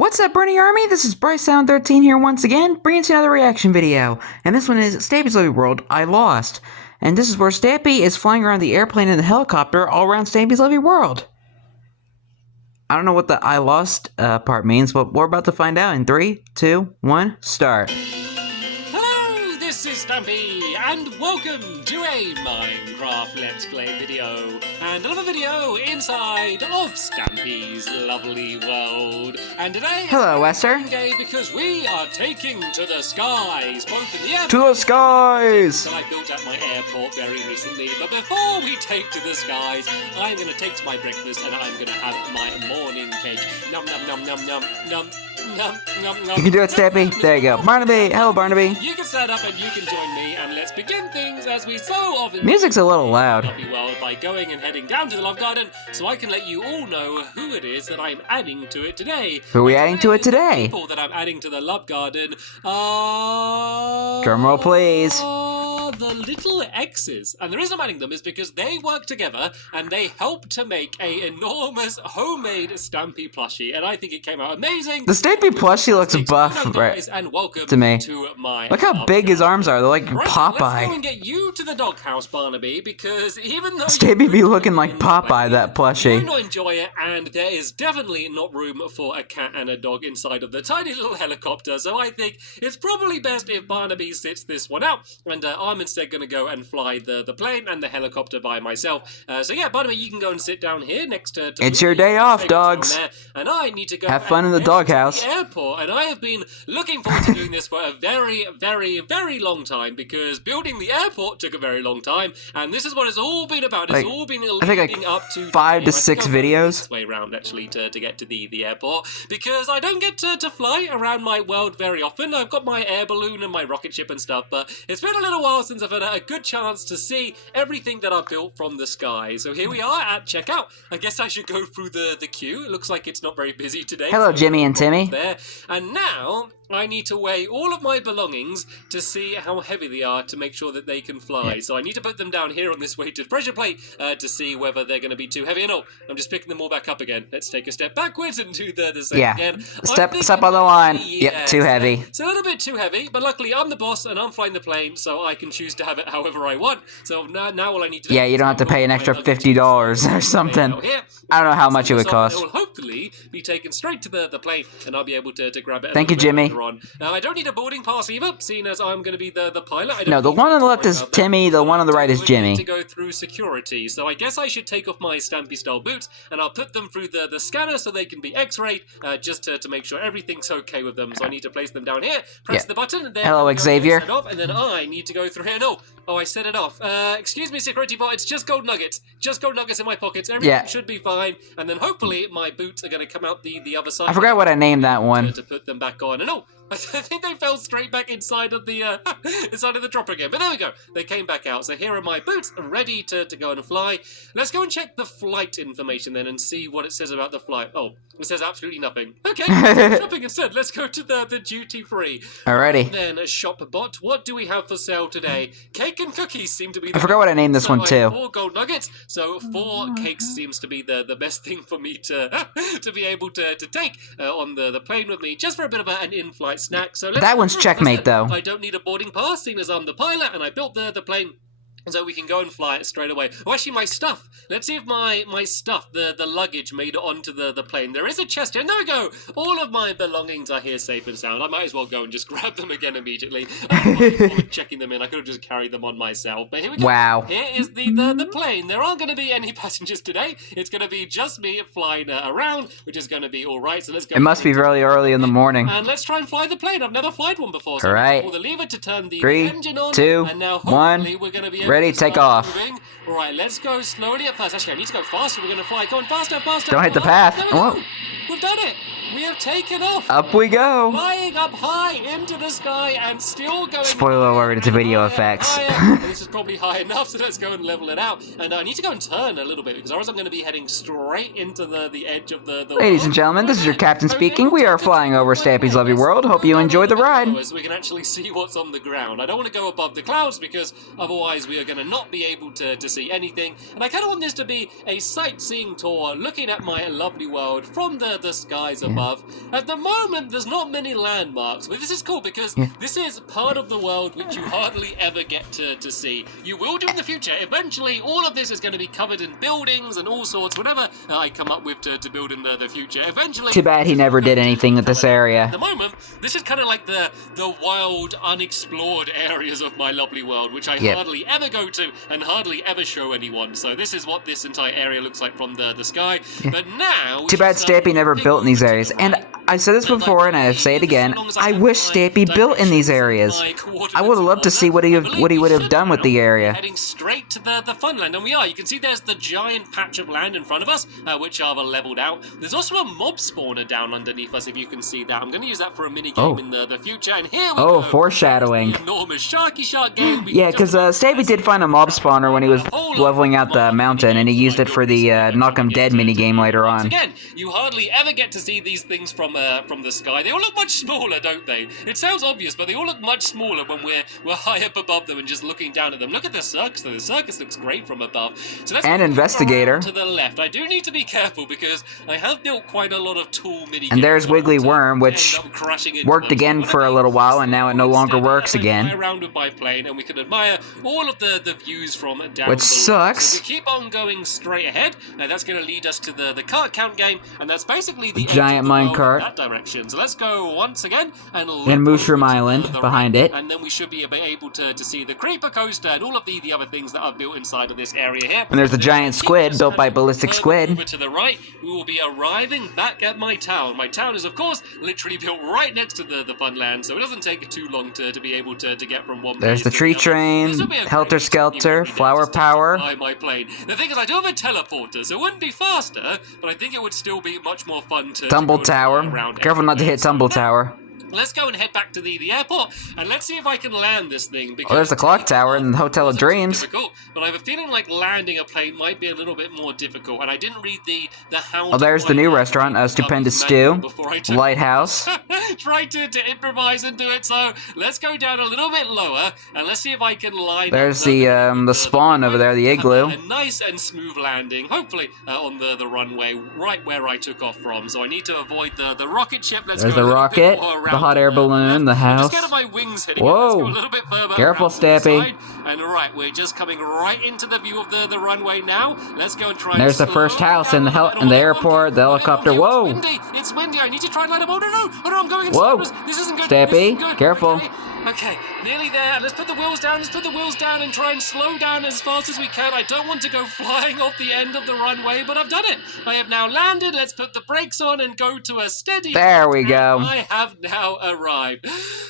What's up, Bernie Army? This is BryceAllen13 here once again, bringing you another reaction video. And this one is Stampy's Lovely World, I Lost. And this is where Stampy is flying around the airplane and the helicopter all around Stampy's Lovely World. I don't know what the I Lost part means, but we're about to find out in 3, 2, 1, start. Hello, this is Stampy, and welcome to a Minecraft Let's Play video, and another video inside of Stampy's Lovely World. And today Hello, Esther. Day because we are taking to the skies, both in the air. To the skies! That I built at my airport very recently. But before we take to the skies, I'm going to take to my breakfast, and I'm going to have my morning cake. Nom nom nom nom nom nom. Nom, nom, nom. You can do it, Stampy. There you go. Barnaby. Hello, Barnaby. You can stand up and you can join me, and let's begin things as we so often Music's a little loud. Lovely World by going and heading down to the Love Garden, so I can let you all know who it is that I'm adding to it today. Who are we adding to it today? The people that I'm adding to the Love Garden are... Drumroll, please. The little X's. And the reason I'm adding them is because they work together and they help to make a enormous homemade Stampy plushie, and I think it came out amazing. The Stampy plushie looks buff, right? And welcome to me. To my Look how big his arms are. They're like Popeye. Let's go and get you to the doghouse, Barnaby, because even though Stampy be looking like Popeye, that you plushie. might not enjoy it, and there is definitely not room for a cat and a dog inside of the tiny little helicopter, so I think it's probably best if Barnaby sits this one out, and I'm instead going to go and fly the plane and the helicopter by myself. So yeah, Barnaby, you can go and sit down here next to It's your day off, dogs. And I need to go Have fun in the doghouse. The airport, and I have been looking forward to doing this for a very, very, very long time, because building the airport took a very long time, and this is what it's all been about. It's all been leading up to 5 to 6 videos. This way around, actually, to get to the airport, because I don't get to fly around my world very often. I've got my air balloon and my rocket ship and stuff, but it's been a little while since I've had a good chance to see everything that I've built from the sky. So here we are at checkout. I guess I should go through the queue. It looks like it's not very busy today. Hello, so Jimmy and Timmy. There. And now I need to weigh all of my belongings to see how heavy they are to make sure that they can fly. So I need to put them down here on this weighted pressure plate to see whether they're going to be too heavy. And I'm just picking them all back up again. Let's take a step backwards and do the same again. Step on the line. Yep, too heavy. It's a little bit too heavy, but luckily I'm the boss and I'm flying the plane, so I can choose to have it however I want. So now all I need to do you don't have to pay an extra $50 or something. I don't know how much it would cost. It will hopefully be taken straight to the plane, and I'll be able to grab it. Thank you, Jimmy. Now, I don't need a boarding pass either, seeing as I'm going to be the pilot. No, the one on the left is Timmy, the one on the right is Jimmy. To go through security, so I guess I should take off my Stampy style boots, and I'll put them through the scanner so they can be X-rayed, just to make sure everything's okay with them. So I need to place them down here, press the button, and then hello, Xavier. Set off, and then I need to go through here. Oh, I set it off. Excuse me, security bot. It's just gold nuggets. Just gold nuggets in my pockets. Everything should be fine, and then hopefully my boots are going to come out the other side. I forgot what I named that one. To put them back on, and I think they fell straight back inside of the inside of the dropper again. But there we go. They came back out. So here are my boots, ready to go and fly. Let's go and check the flight information then and see what it says about the flight. Oh, it says absolutely nothing. Okay, shopping instead. Let's go to the duty free. Alrighty. Then shop bot. What do we have for sale today? Cake and cookies seem to be. I forgot what I named this one too. 4 gold nuggets. So 4 cakes seems to be the best thing for me to be able to take on the plane with me, just for a bit of an in-flight snack. So that one's checkmate, though. I don't need a boarding pass, seeing as I'm the pilot and I built the plane. So we can go and fly it straight away. Oh, actually, my stuff. Let's see if my stuff, the luggage, made it onto the plane. There is a chest here. And there we go. All of my belongings are here safe and sound. I might as well go and just grab them again immediately. I don't bother checking them in. I could have just carried them on myself. But here we go. Wow. Here is the plane. There aren't going to be any passengers today. It's going to be just me flying around, which is going to be all right. So let's go. It must be really early in the morning. And let's try and fly the plane. I've never flown one before. So all right. pull the lever to turn the 3, engine on. 2, and now 1. we're going to be Ready, take off. All right, let's go slowly at first. Actually, I need to go faster. We're going to fly. Go on, faster, faster. Don't hit the path. Whoa. We've done it. We have taken off. Up we go. Flying up high into the sky and still going. Spoiler alert, it's video effects. This is probably high enough, so let's go and level it out. And I need to go and turn a little bit, because otherwise I'm going to be heading straight into the edge of the Ladies and gentlemen, this is your captain speaking. We are flying over Stampy's Lovely World. Hope you enjoy the ride. So we can actually see what's on the ground. I don't want to go above the clouds, because otherwise we are going to not be able to see anything. And I kind of want this to be a sightseeing tour, looking at my lovely world from the skies above. above. At the moment, there's not many landmarks, but this is cool because this is part of the world which you hardly ever get to see. You will do in the future. Eventually, all of this is going to be covered in buildings and all sorts, whatever I come up with to build in the future. Eventually. Too bad he never did anything with this area. At the moment, this is kind of like the wild, unexplored areas of my lovely world, which I hardly ever go to and hardly ever show anyone. So this is what this entire area looks like from the sky. But now... Too bad Stampy never built in these areas. And I said this before, and I say it again, I wish Stampy built in these areas. I would have loved to see what he would have done with the area. Heading straight to the funland, and we are. You can see there's the giant patch of land in front of us, which are leveled out. There's also a mob spawner down underneath us, if you can see that. I'm going to use that for a mini game in the future, and here we go. Foreshadowing. The enormous sharky shark game. Yeah, because Stampy did find a mob spawner when he was leveling out the mountain, and he used it for the Knock 'em Dead mini game later on. Again, you hardly ever get to see these things from the sky. They all look much smaller, don't they? It sounds obvious, but they all look much smaller when we're high up above them and just looking down at them. Look at the circus, though. The circus looks great from above. So let's and Investigator. To the left. I do need to be careful because I have built quite a lot of tall mini games. And there's Wiggly Worm, which worked again for a little while, and now it no longer works again. Around with my plane, and we can admire all of the views from down below. Which sucks. So we keep on going straight ahead. Now that's going to lead us to the cart count game, and that's basically the giant minecart. That direction. So let's go once again and Mushroom Island behind it. And then we should be able to see the creeper coaster and all of the other things that are built inside of this area here. And there's a giant squid built by Ballistic Squid. Over to the right, we will be arriving back at my town. My town is, of course, literally built right next to the funland, so it doesn't take too long to be able to get from one place. There's the tree train, Helter Skelter, Flower Power. My plane. The thing is, I do have a teleporter, so it wouldn't be faster, but I think it would still be much more fun to Tumble Tower. Careful not to hit Tumble Tower. Let's go and head back to the airport, and let's see if I can land this thing. Because there's the clock tower in the Hotel of Dreams. Difficult, but I have a feeling like landing a plane might be a little bit more difficult, and I didn't read the how. Oh, there's the new restaurant, Stupendous Stew, Lighthouse. Tried to improvise and do it, so let's go down a little bit lower, and let's see if I can line. There's the spawn over there, the igloo. A nice and smooth landing, hopefully on the runway, right where I took off from. So I need to avoid the rocket ship. Let's there's go the rocket. The hot air balloon, the house. Just my wings hitting. Whoa! Let's go a little bit further. Careful, Stampy. And right, we're just coming right into the view of the runway now. Let's go and try. There's the first house in the airport, the helicopter. Whoa! It's windy. I need to try and light up. Oh no! I'm going into Whoa! This isn't good. Stampy, careful. Okay, nearly there. Let's put the wheels down. Let's put the wheels down and try and slow down as fast as we can. I don't want to go flying off the end of the runway, but I've done it. I have now landed. Let's put the brakes on and go to a steady. There we go. I have now arrived.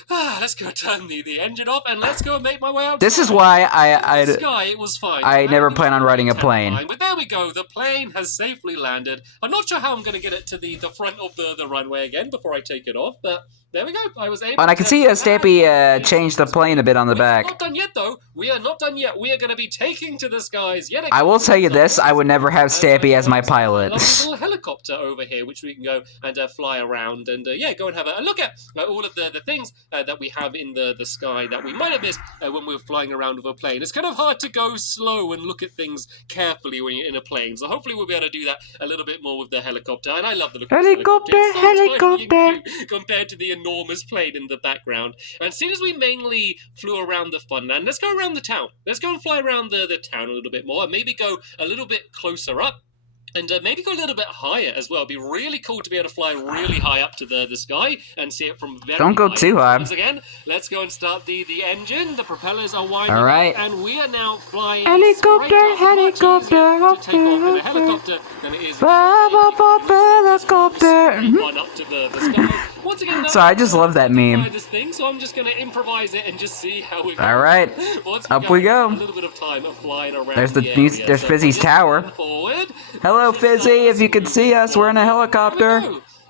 Let's go turn the engine off and let's go and make my way out. This is why it was fine. I never plan on riding a plane. But there we go. The plane has safely landed. I'm not sure how I'm going to get it to the front of the runway again before I take it off, but there we go. I was able. And I can see Stampy changed the plane a bit on the back. We're not done yet, though. We are not done yet. We are going to be taking to the skies yet again. I will tell you this: I would never have Stampy as my pilot. A little helicopter over here, which we can go and fly around and go and have a look at all of the things that we have in the sky that we might have missed when we were flying around with a plane. It's kind of hard to go slow and look at things carefully when you're in a plane. So hopefully we'll be able to do that a little bit more with the helicopter. And I love the look of the helicopter compared to the enormous plane in the background. And seeing as we mainly flew around the funland, let's go around the town. Let's go and fly around the town a little bit more and maybe go a little bit closer up. And maybe go a little bit higher as well. It'd be really cool to be able to fly really high up to the sky and see it from very Don't go high. too high. Once again, let's go and start the engine. The propellers are winding All right. up, and we are now flying helicopter, straight up. helicopter, Much easier to take off in a helicopter than it is helicopter. One up to the sky. Once again, So I just love that meme. this thing, so I'm just going to improvise it and just see how we go. All right, up we go. A little bit of time of flying around. There's the area. there's Fizzy's tower. Forward. Hello, Fizzy. If you can see us, we're in a helicopter.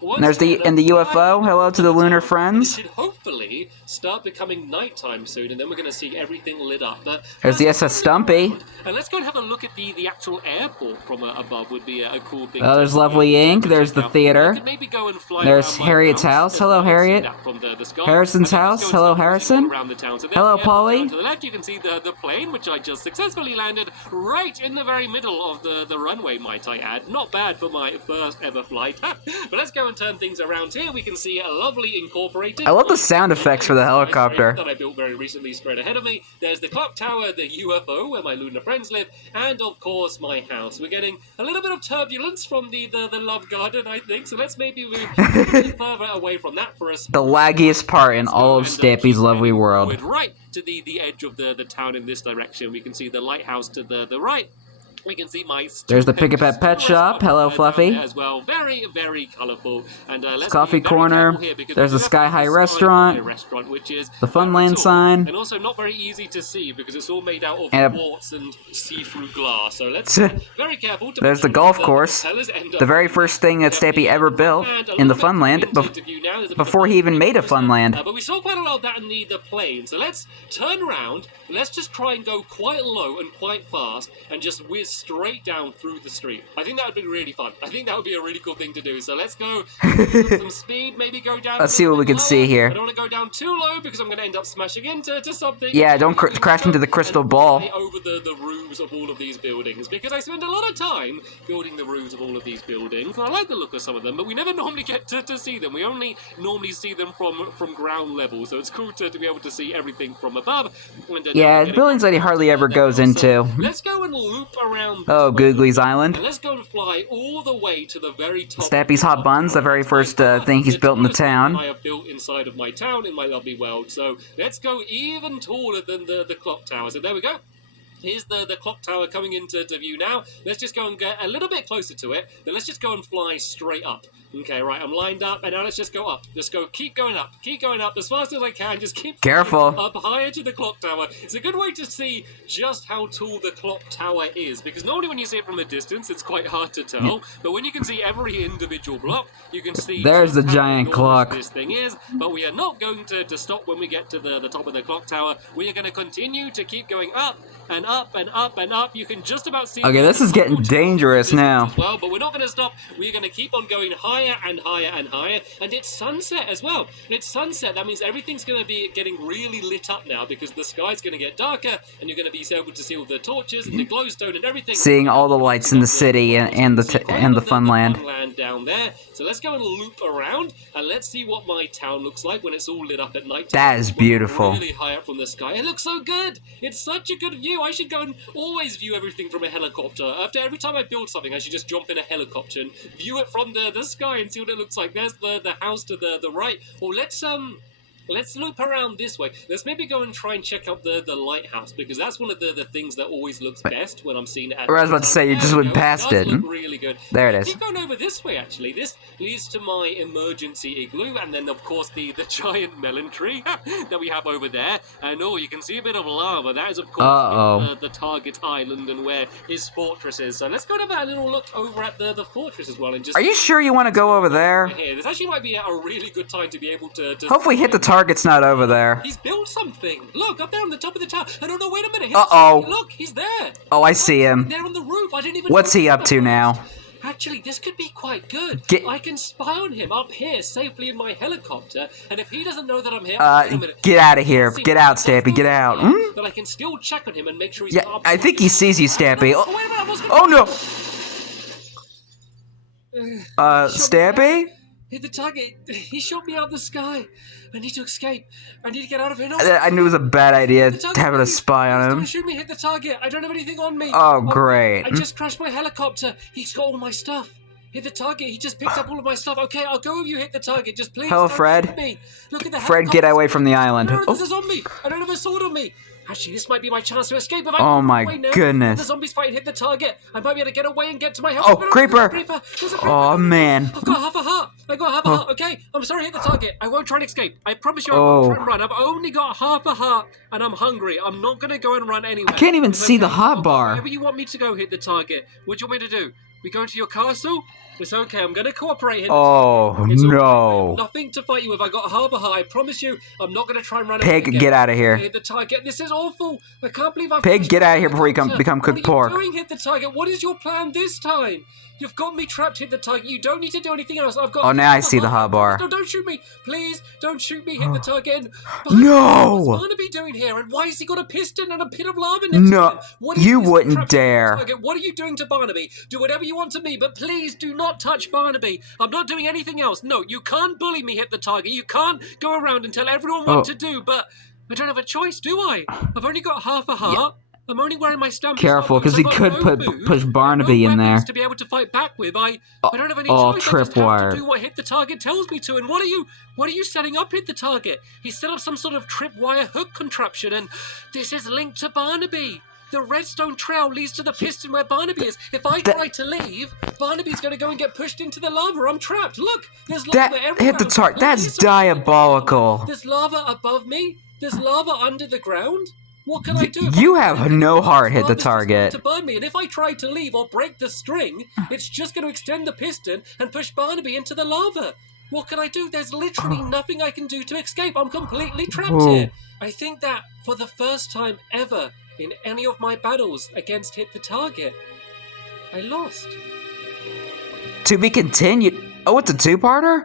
And there's the UFO. Hello to the lunar friends. It should hopefully start becoming nighttime soon, and then we're going to see everything lit up. But There's the SS Stumpy. and let's go and have a look at the actual airport from above. Would be a cool thing. Oh, there's Lovely Ink. There's the theater. Maybe go and fly There's around my Harriet's house. Hello, Harriet. From the sky. Harrison's And then house. let's go Hello, and start Harrison. around the town. So there's Hello, the airport Polly. down to the left, you can see the plane, which I just successfully landed right in the very middle of the runway, might I add. Not bad for my first ever flight. But let's go and turn things around here, we can see a lovely incorporated... I love the sound effects for the helicopter. ...that I built very recently straight ahead of me. There's the clock tower, the UFO, where my lunar friends live, and of course my house. We're getting a little bit of turbulence from the love garden, I think, so let's maybe move a little further away from that for us. The laggiest part in all of Stampy's lovely world. Right to the edge of the town in this direction. We can see the lighthouse to the right. We can see my... There's the Pick a Pet Pet Shop. Hello, Fluffy. As well. Very, very colourful. And let's Coffee Corner. There's the Sky High Restaurant. Which is the Funland sign. And also not very easy to see because it's all made out of quartz and see-through glass. So let's be very careful. There's the golf course. The very first thing that Stampy ever built in the Funland before he even made a Funland. But we saw quite a lot of that in the plane. So let's turn around. Let's just try and go quite low and quite fast and just whiz straight down through the street. I think that would be really fun. I think that would be a really cool thing to do. So let's go some speed, maybe go down. Let's see what we can see here. I don't want to go down too low because I'm going to end up smashing into something. Yeah, don't crash into the crystal ball. Over the roofs of all of these buildings because I spend a lot of time building the roofs of all of these buildings. And I like the look of some of them, but we never normally get to see them. We only normally see them from ground level. So it's cool to be able to see everything from above. Yeah, buildings that he hardly ever goes into. Let's go and loop around. Oh, Googly's Island. And let's go and fly all the way to the very top. Stampy's Hot Buns, the very first thing he's built in the town. I have built inside of my town in my lovely world. So let's go even taller than the clock tower. So there we go. Here's the clock tower coming into view now. Let's just go and get a little bit closer to it. Then let's just go and fly straight up. Okay, right, I'm lined up, and now let's just go up. Just go, keep going up as fast as I can. Just keep careful up higher to the clock tower. It's a good way to see just how tall the clock tower is, because normally when you see it from a distance, it's quite hard to tell. But when you can see every individual block, you can see there's the giant clock. This thing is, but we are not going to stop when we get to the top of the clock tower. We are going to continue to keep going up and up and up and up. You can just about see. Okay, this is getting dangerous now. As well, but we're not going to stop. We're going to keep on going higher and higher and higher. And it's sunset as well. And it's sunset. That means everything's going to be getting really lit up now because the sky's going to get darker, and you're going to be able to see all the torches and the glowstone and everything. Seeing all the lights in the city and the Funland. Funland down there. So let's go and loop around and let's see what my town looks like when it's all lit up at night. That is beautiful. Really high up from the sky. It looks so good. It's such a good view. I should go and always view everything from a helicopter. After every time I build something, I should just jump in a helicopter and view it from the sky and see what it looks like. There's the house to the right. Well, let's loop around this way. Let's maybe go and try and check out the lighthouse, because that's one of the things that always looks best when I'm seeing it. I was about to say, you just went past it. Look really good. There it is. Keep going over this way, actually. This leads to my emergency igloo, and then, of course, the giant melon tree that we have over there. And, oh, you can see a bit of lava. That is, of course, the target island and where his fortress is. So let's go and have a little look over at the fortress as well. And just. Are you sure you want to go over there? Here. This actually might be a really good time to be able to hopefully hit the target's not over there. He's built something. Look, up there on the top of the tower. I don't know, wait a minute. Look, he's there. Oh, I see him. There on the roof. I didn't even. What's he up to now? Actually, this could be quite good. I can spy on him up here safely in my helicopter, and if he doesn't know that I'm here... get out of here. Get out, Stampy. Get out. But I can still check on him and make sure he's... Yeah, I think he sees you, Stampy. Oh, wait a minute, oh no. Stampy? Hit the target. He shot me out of the sky. I need to escape. I need to get out of here. No. I knew it was a bad idea having a spy on him. Don't shoot me. Hit the target. I don't have anything on me. Oh, great. I just crashed my helicopter. He's got all my stuff. Hit the target. He just picked up all of my stuff. Okay, I'll go with you. Hit the target. Just please. Hello, don't Fred. shoot me. Look at the Fred, get away from the island. No, this is on me. I don't have a sword on me. Actually, this might be my chance to escape. If I oh my goodness. The zombies fighting hit the target. I might be able to get away and get to my house. Oh, creeper. There's a creeper. Oh, man. I've got half a heart. Okay, I'm sorry, hit the target. I won't try and escape. I promise you I won't try and run. I've only got half a heart and I'm hungry. I'm not going to go and run anywhere. I can't even see the hot bar. Wherever you want me to go, hit the target. What do you want me to do? We go into your castle? It's okay, I'm going to cooperate. Oh, no. Nothing to fight you with. I got half a heart. I promise you, I'm not going to try and run Pig, get out of here. Hit the target. This is awful. I can't believe I've... Pig, get out of here before you become cooked pork. What are you doing? Hit the target. What is your plan this time? You've got me trapped. Hit the target. You don't need to do anything else. I've got... Oh, now I see the hot bar. No, don't shoot me. Please, don't shoot me. Hit the target. No! What's Barnaby doing here? And why has he got a piston and a pit of lava next to him? You wouldn't dare. What are you doing to Barnaby? Do whatever you want to me, but please do not not touch Barnaby. I'm not doing anything else. No, you can't bully me, hit the target. You can't go around and tell everyone what to do, but I don't have a choice, do I? I've only got half a heart. I'm only wearing my Stampy. Careful, because he could push Barnaby in there. To be able to fight back with. I don't have any choice. I just have to do what hit the target tells me to. And what are you setting up, hit the target? He set up some sort of tripwire hook contraption, and this is linked to Barnaby. The redstone trail leads to the piston where Barnaby is. If I try to leave, Barnaby's going to go and get pushed into the lava. I'm trapped. Look, there's lava everywhere. Hit the target. That's diabolical. There's lava above me. There's lava under the ground. What can I do? You have no heart, hit the target. To burn me, and if I try to leave or break the string, it's just going to extend the piston and push Barnaby into the lava. What can I do? There's literally nothing I can do to escape. I'm completely trapped here. I think that for the first time ever in any of my battles against Hit the Target, I lost. To be continued. Oh, it's a two-parter?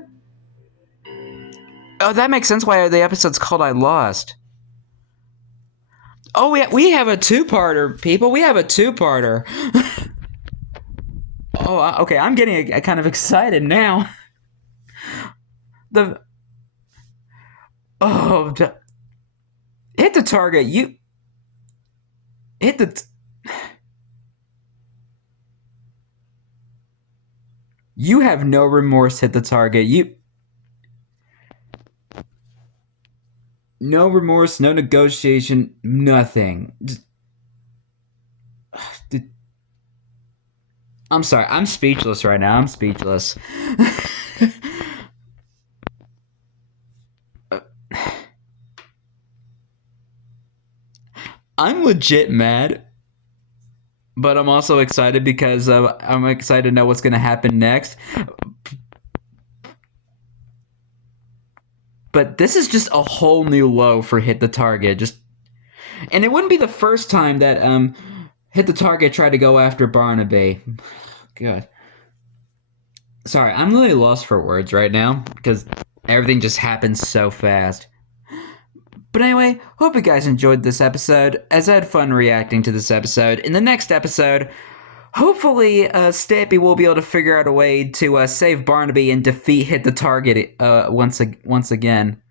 Oh, that makes sense why the episode's called I Lost. Oh, we have a two-parter, people. We have a two-parter. Oh, okay. I'm getting kind of excited now. Hit the target. You have no remorse, hit the target. No remorse, no negotiation, nothing. I'm sorry, I'm speechless right now. I'm speechless. I'm legit mad, but I'm also excited because I'm excited to know what's going to happen next. But this is just a whole new low for Hit the Target. And it wouldn't be the first time that Hit the Target tried to go after Barnaby. God. Sorry, I'm really lost for words right now because everything just happens so fast. But anyway, hope you guys enjoyed this episode, as I had fun reacting to this episode. In the next episode, hopefully Stampy will be able to figure out a way to save Barnaby and defeat Hit the Target once again.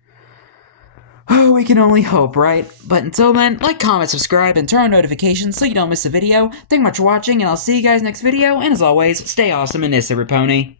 Oh, we can only hope, right? But until then, like, comment, subscribe, and turn on notifications so you don't miss a video. Thank you much for watching, and I'll see you guys next video. And as always, stay awesome and this every pony.